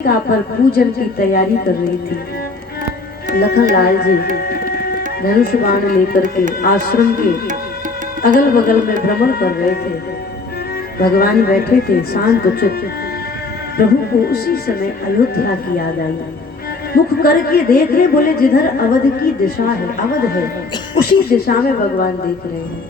का पर पूजन की तैयारी कर रही थी। लखनलाल जी धनुष बाण लेकर के आश्रम के अगल बगल में भ्रमण कर रहे थे। भगवान बैठे थे शांत चित्त। प्रभु को उसी समय अयोध्या की याद आई। मुख करके देख रहे, बोले जिधर अवध की दिशा है, अवध है, उसी दिशा में भगवान देख रहे हैं।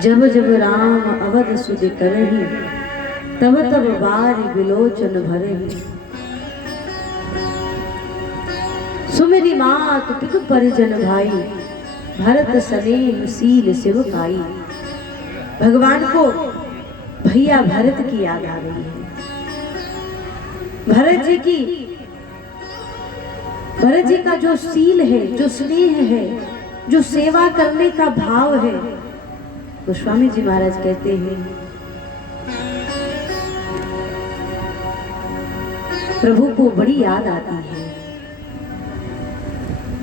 जब जब राम अवध सुधि करहि, तब तब बारी बिलोचन भरे। सुमेरी मात पितु परिजन भाई, भरत सनेह सील सेवकाई। भगवान को भैया भरत की याद आ रही है। भरत जी का जो सील है, जो स्नेह है, जो सेवा करने का भाव है, गोस्वामी जी महाराज कहते हैं प्रभु को बड़ी याद आती है।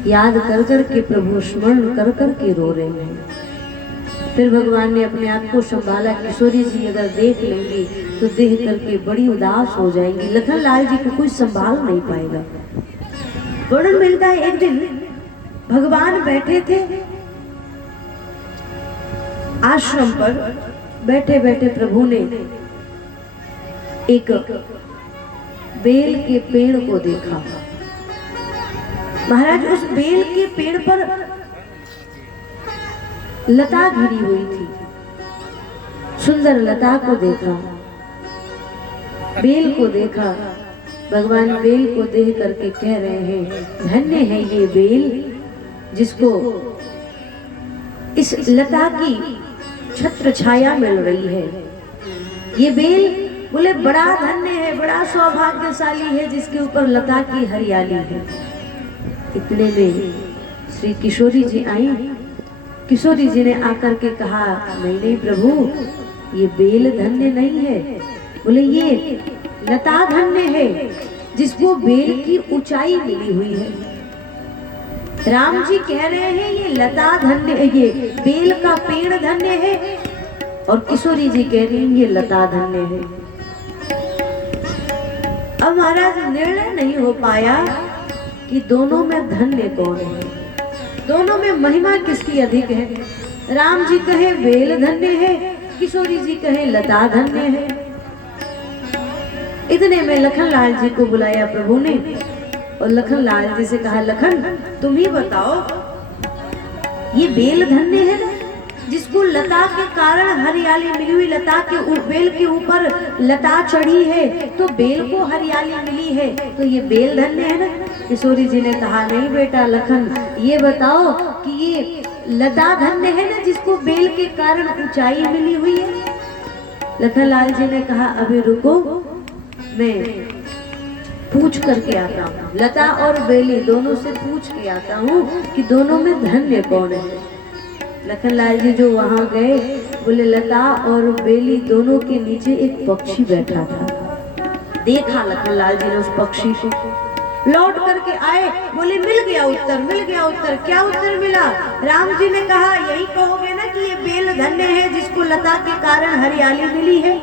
याद कर कर के प्रभु स्मरण कर कर के रो रहे हैं। फिर भगवान ने अपने आप को संभाला। किशोरी जी अगर देख लेंगी तो देख करके बड़ी उदास हो जाएंगी। लखनलाल जी को कोई संभाल नहीं पाएगा। वर्णन मिलता है एक दिन भगवान बैठे थे आश्रम पर। बैठे बैठे प्रभु ने एक बेल के पेड़ को देखा। महाराज उस बेल के पेड़ पर लता घिरी हुई थी। सुंदर लता को देखा, बेल को देखा। भगवान बेल को देख करके कह रहे हैं धन्य है ये बेल, जिसको इस लता की छत्र छाया मिल रही है। ये बेल बोले बड़ा धन्य है, बड़ा सौभाग्यशाली है जिसके ऊपर लता की हरियाली है। इतने में श्री किशोरी जी आई। किशोरी जी ने आकर के कहा नहीं नहीं प्रभु, ये बेल धन्य नहीं है। बोले ये लता धन्य है जिसको बेल की ऊंचाई मिली हुई है। राम जी कह रहे हैं ये लता धन्य है, ये बेल का पेड़ धन्य है, और किशोरी जी कह रही हैं ये लता धन्य है। अब महाराज निर्णय नहीं हो पाया कि दोनों में धन्य कौन है, दोनों में महिमा किसकी अधिक है। राम जी कहे बेल धन्य है, किशोरी जी कहे लता धन्य है। इतने में लखनलाल जी को बुलाया प्रभु ने, और लखनलाल जी से कहा लखन तुम ही बताओ, ये बेल धन्य है ना जिसको लता के कारण हरियाली मिली हुई, लता के बेल के ऊपर लता चढ़ी है तो बेल को हरियाली मिली है, तो ये बेल धन्य है ना। किशोरी जी ने कहा नहीं बेटा लखन, ये बताओ कि ये लता धन्य है ना जिसको बेल के कारण ऊंचाई मिली हुई है। लखनलाल जी ने कहा अभी रुको, मैं पूछ करके आता हूँ। लता और बेली दोनों से पूछ के आता हूँ कि दोनों में धन्य कौन है। लखनलाल जी जो वहां गए, बोले लता और बेली दोनों के नीचे एक पक्षी बैठा था। देखा लखनलाल जी ने उस पक्षी को, लौट करके आए, बोले मिल गया उत्तर, मिल गया उत्तर। क्या उत्तर मिला? राम जी ने कहा यही कहोगे ना कि ये बेल धन्य है जिसको लता के कारण हरियाली मिली है।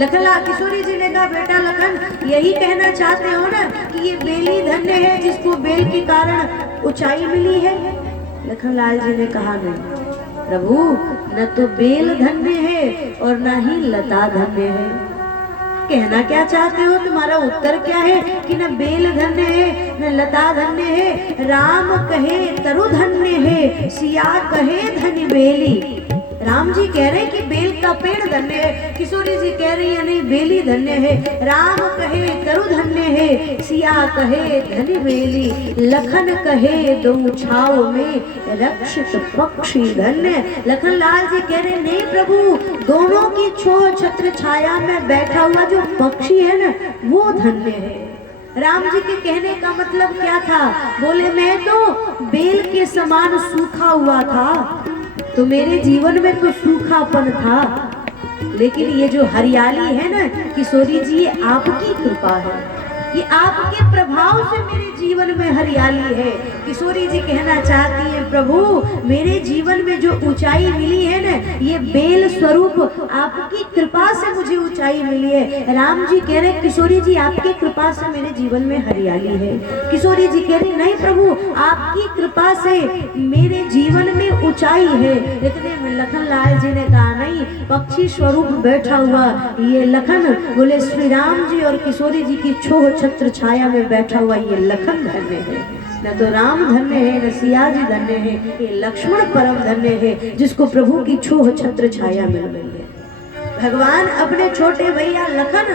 लखनलाल किशोरी जी ने कहा बेटा लखन यही कहना चाहते हो ना कि ये बेली धन्य है जिसको बेल के कारण ऊंचाई मिली है। लखनलाल जी ने कहा नहीं प्रभु, न तो बेल धन्य है और न ही लता धन्य है। कहना क्या चाहते हो? तुम्हारा उत्तर क्या है कि न बेल धन्य है न लता धन्य है। राम कहे तरु धन्य है, सिया कहे धन्य बेली। राम जी कह रहे हैं कि बेल का पेड़ धन्य है, किशोरी जी कह रही है नहीं बेली धन्य है। राम कहे तरु धन्य है, सिया कहे धन्य बेली। लखन कहे दो छाव में रक्षित पक्षी धन्य। लखनलाल जी कह रहे नहीं प्रभु, दोनों की छत्र छाया में बैठा हुआ जो पक्षी है ना वो धन्य है। राम जी के कहने का मतलब क्या था? बोले मैं तो बेल के समान सूखा हुआ था, तो मेरे जीवन में तो सूखापन था, लेकिन ये जो हरियाली है ना किशोरी जी, ये आपकी कृपा है। ये आपके प्रभाव से मेरे जीवन में हरियाली है। किशोरी जी कहना चाहती हैं, प्रभु मेरे जीवन में जो ऊंचाई मिली है ना, ये बेल स्वरूप आपकी कृपा से मुझे ऊंचाई मिली है। राम जी कह रहे, किशोरी जी आपकी कृपा से मेरे जीवन में हरियाली है। किशोरी जी कह रही, नहीं प्रभु आपकी कृपा से मेरे जीवन में ऊंचाई है। इतने में लखन लाल जी ने कहा, नहीं, पक्षी स्वरूप बैठा हुआ ये लखन, बोले श्री राम जी और किशोरी जी की छोह छत्र छाया में बैठा हुआ ये लखन धन्य है। न तो राम धन्य है, न सिया जी धन्य है, ये लक्ष्मण परम धन्य है जिसको प्रभु की छोह छत्र छाया मिल रही है। भगवान अपने छोटे भैया लखन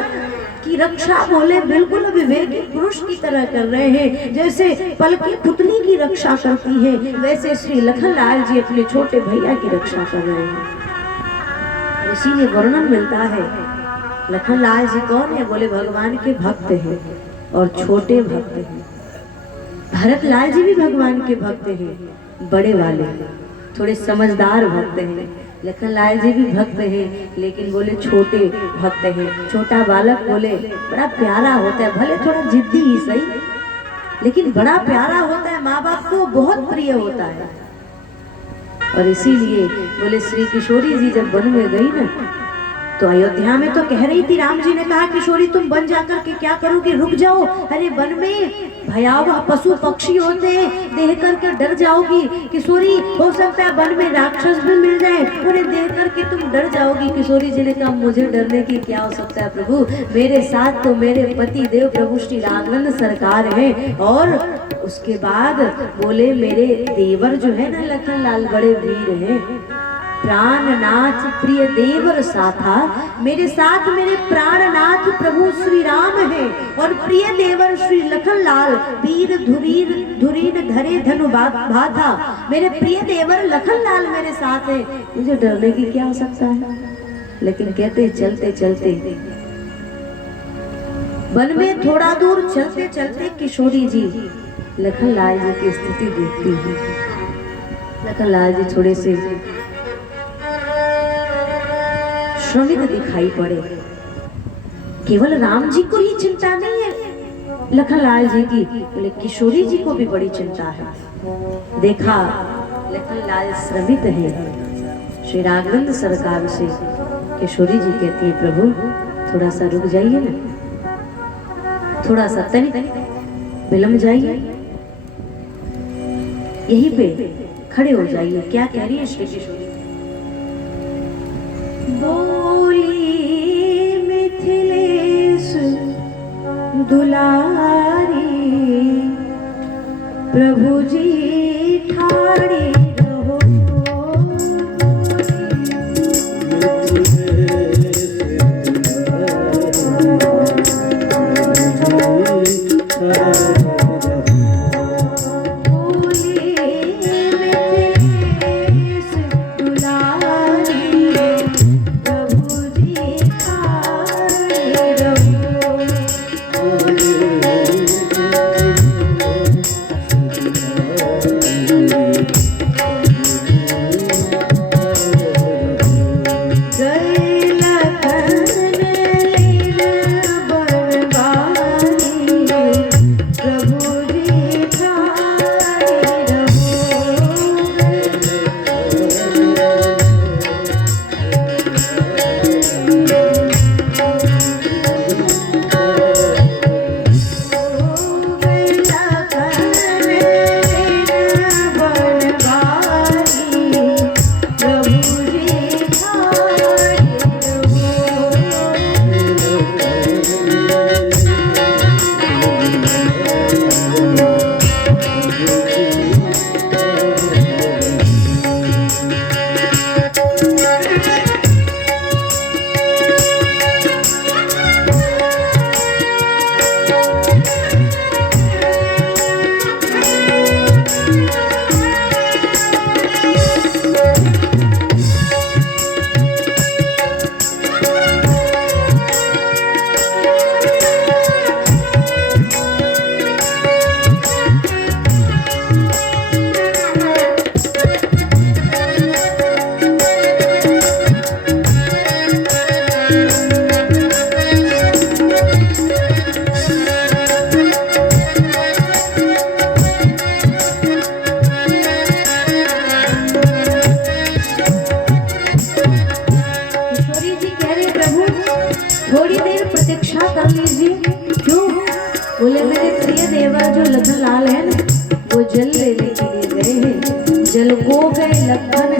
की रक्षा बोले बिल्कुल विवेकी पुरुष की तरह कर रहे हैं। जैसे पल की पुतली की रक्षा करती है, वैसे श्री लखन लाल जी अपने छोटे भैया की रक्षा कर रहे हैं। इसीलिए वर्णन मिलता है, लखन लाल जी कौन है? बोले भगवान के भक्त हैं और छोटे भक्त हैं। भरत लाल जी भी भगवान के भक्त हैं, बड़े वाले थोड़े समझदार भक्त हैं। लखन लाल जी भी भक्त हैं, लेकिन बोले छोटे भक्त हैं। छोटा बालक बोले बड़ा प्यारा होता है, भले थोड़ा जिद्दी ही सही, लेकिन बड़ा प्यारा होता है, माँ बाप को बहुत प्रिय होता है। और इसीलिए बोले श्री किशोरी जी जब वन में गई ना, तो अयोध्या में तो कह रही थी, राम जी ने कहा किशोरी तुम वन जाकर के क्या करोगे, रुक जाओ। अरे वन में भयावह पशु पक्षी होते हैं, देख करके डर जाओगी किशोरी, हो सकता है वन में राक्षस भी मिल जाए, उन्हें देख करके तुम डर जाओगी। किशोरी जी ने कहा मुझे डरने की क्या हो सकता है प्रभु, मेरे साथ तो मेरे पति देव प्रभु श्री राघवेंद्र सरकार है। और उसके बाद बोले मेरे देवर जो है ना लखन लाल बड़े वीर हैं, प्राणनाथ प्रिय देवर साथा, मेरे साथ मेरे प्राणनाथ प्रभु श्री राम है और प्रिय देवर श्री लखन लाल वीर धुरीर धुरीन धरे धनु भाथा, मेरे प्रिय देवर लखन लाल मेरे साथ है, मुझे डरने की क्या हो सकता है। लेकिन कहते चलते चलते वन में थोड़ा दूर चलते चलते किशोरी जी लखन लाल जी की स्थिति देखती है। लखन लाल जी थोड़े से श्रमित दिखाई पड़े। केवल राम जी को ही चिंता नहीं है लखन लाल जी की, बोले किशोरी जी को भी बड़ी चिंता है। देखा लखन लाल श्रमित है, श्री राघवेंद्र सरकार से किशोरी जी कहती है प्रभु थोड़ा सा रुक जाइए ना, थोड़ा सा तनिक विलम्ब जाइए, यहीं पे खड़े हो जाइए। क्या कह रही है श्री किशोरी? बोली मिथिलेश दुलारी प्रभु जी ठाड़ी रहो,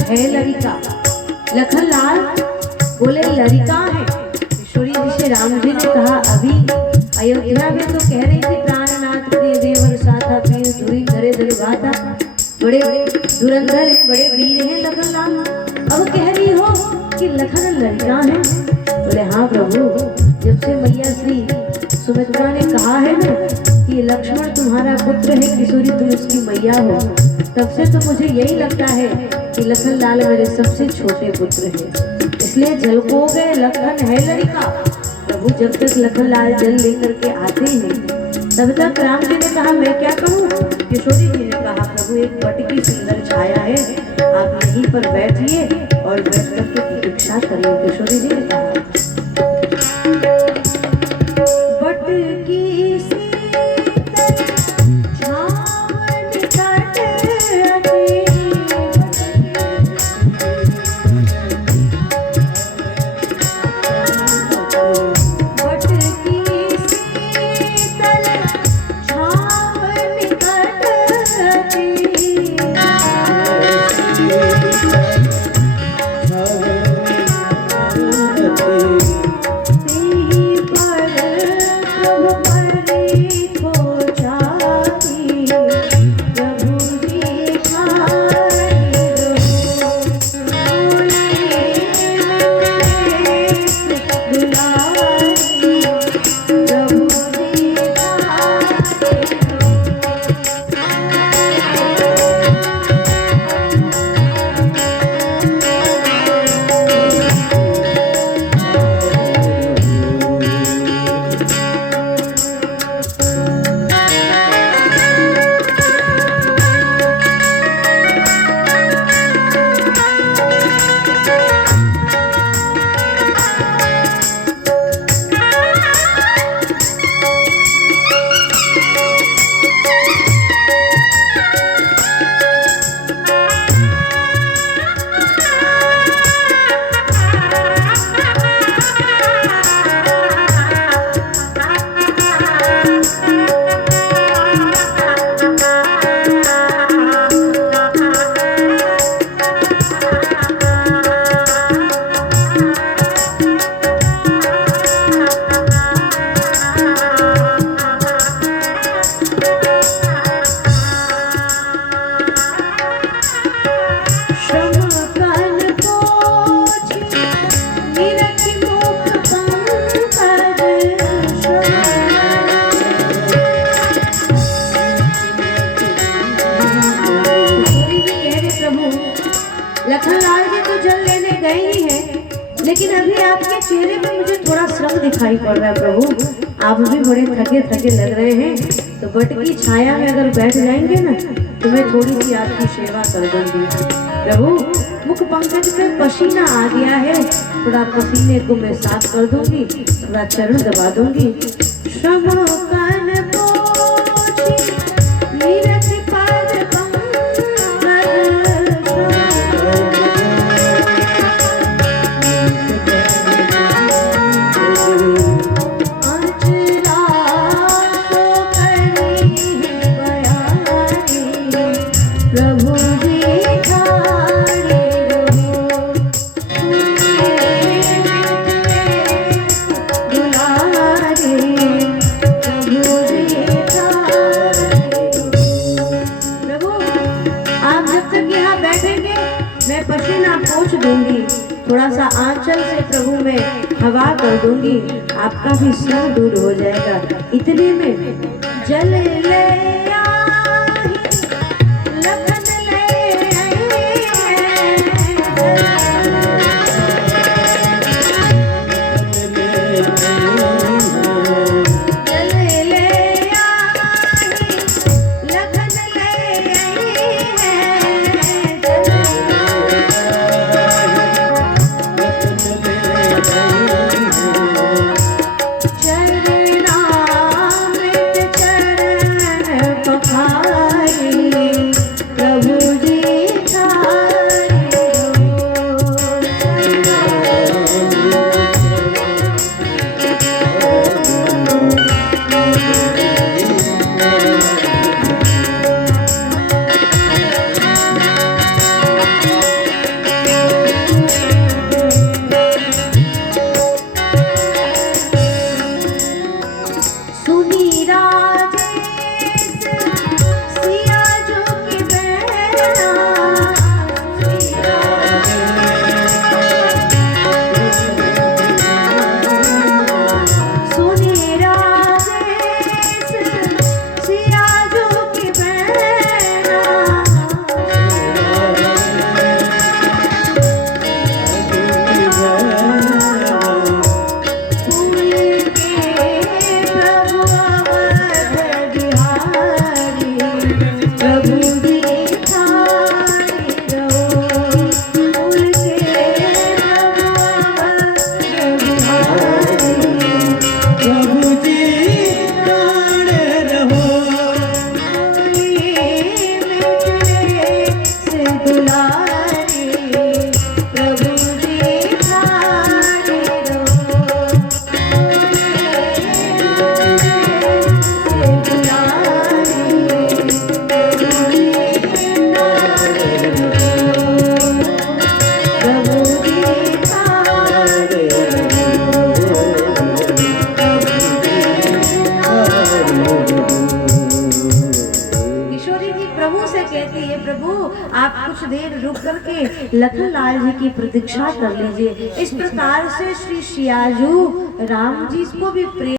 है लड़का। लखनलाल बोले लड़का है। किशोरी जी से राम जी ने कहा अभी अयोध्या में तो कह रही थी प्राणनाथ प्रिय देवर साथा प्रिय धुरी धरे दरबाता, बड़े धुरंधर हैं, बड़े वीर हैं लखनलाल। अब कह रही हो कि लखन लड़का है। बोले हाँ प्रभु, जब से मैया श्री सुमित्रा ने कहा है ना कि लक्ष्मण तुम्हारा पुत्र है, किशोरी तुम उसकी मैया हो, तब से तो मुझे यही लगता है कि लखनलाल मेरे सबसे छोटे पुत्र हैं, इसलिए जल को गए लखन है लड़का। प्रभु जब तक लखनलाल जल लेकर के आते हैं तब तक राम जी ने कहा मैं क्या कहूँ। किशोरी जी ने कहा प्रभु एक बट की सुंदर छाया है, आप यहीं पर बैठिए और बैठ करके प्रतीक्षा करिए। किशोरी जी ने कहा बट की लखनलाल जी तो जल लेने गए ही हैं, लेकिन अभी आपके चेहरे में मुझे थोड़ा श्रम दिखाई पड़ रहा है प्रभु, आप भी बड़े थके थके लग रहे हैं, तो बट की छाया में अगर बैठ जाएंगे ना तो मैं थोड़ी सी आपकी सेवा कर दूंगी। प्रभु मुख पंकज पे पसीना आ गया है, थोड़ा पसीने को मैं साफ कर दूंगी, थोड़ा चरण दबा दूंगी। श्रम कान पोछी मीरठ पाद दूंगी, थोड़ा सा आंचल से प्रभु में हवा कर दूंगी, आपका भी श्रम दूर हो जाएगा। इतने में जल ले आई, लखन ले राजेश सिया जो की बहना सुनी राजेश सिया जो की बहना आप कुछ देर रुक करके लखन लाल जी की प्रतीक्षा कर लीजिए। इस प्रकार से श्री सियाजू राम जी को भी प्रेम